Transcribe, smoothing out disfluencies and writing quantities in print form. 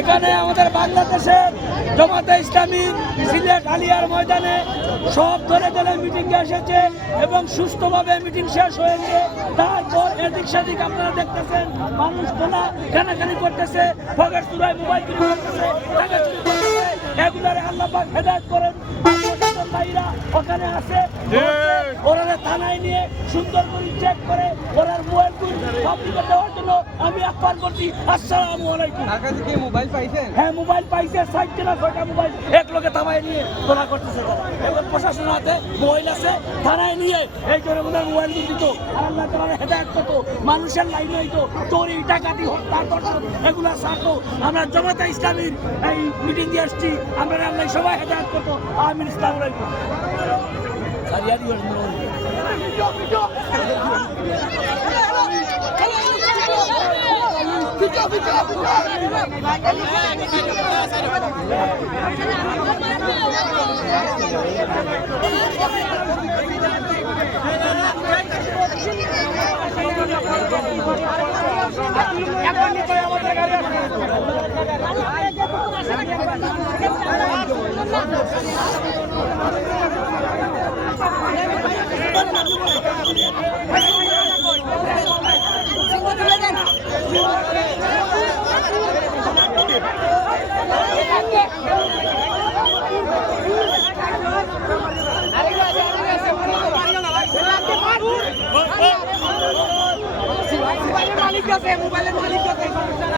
এখানে আমাদের বাংলাদেশের জামাতে ইসলামী সিলেট আলিয়ার ময়দানে সব দলে দলে মিটিং এসেছে এবং সুস্থভাবে মিটিং শেষ হয়েছে। তারপর এদিক সেদিক আপনারা দেখতেছেন মানুষ তোলা কেনাকানি করতেছে, ফগের চূড়ায় মোবাইল চুরি করতেছে, টাকা চুরি করতেছে। এগুলারে আল্লাহ পাক হেদায়েত করেন। ভাইরা ওখানে আছে, ওরা থানায় নিয়ে সুন্দর করে চেক করে ওরা মোবাইল পাবলিকে দেওয়ার জন্য আমি আহ্বান করছি। আসসালামু আলাইকুম। মোবাইল পাইছেন? হ্যাঁ, মোবাইল পাইছে, 6টা না 6টা মোবাইল এক লোকে থামায় নিয়ে তোলা করতেছে। এবং প্রশাসন হাতে মোবাইল আছে, থানায় নিয়ে এই জন্য মোবাইল দিত। আর আল্লাহ তাআলা হেদায়েত করতো, মানুষের লাইন হইতো, চোরি ডাকাতি হত্যা দর্শন এগুলা ছাড়তো। আমরা জামাতে ইসলামীর এই মিটিং দিয়ে আসছি, আমরা আল্লাহ সবাই হেদায়েত করতো। আমিন। ইসলাম আলাইকুম। মোবাইলের মালিক আছে, মোবাইলের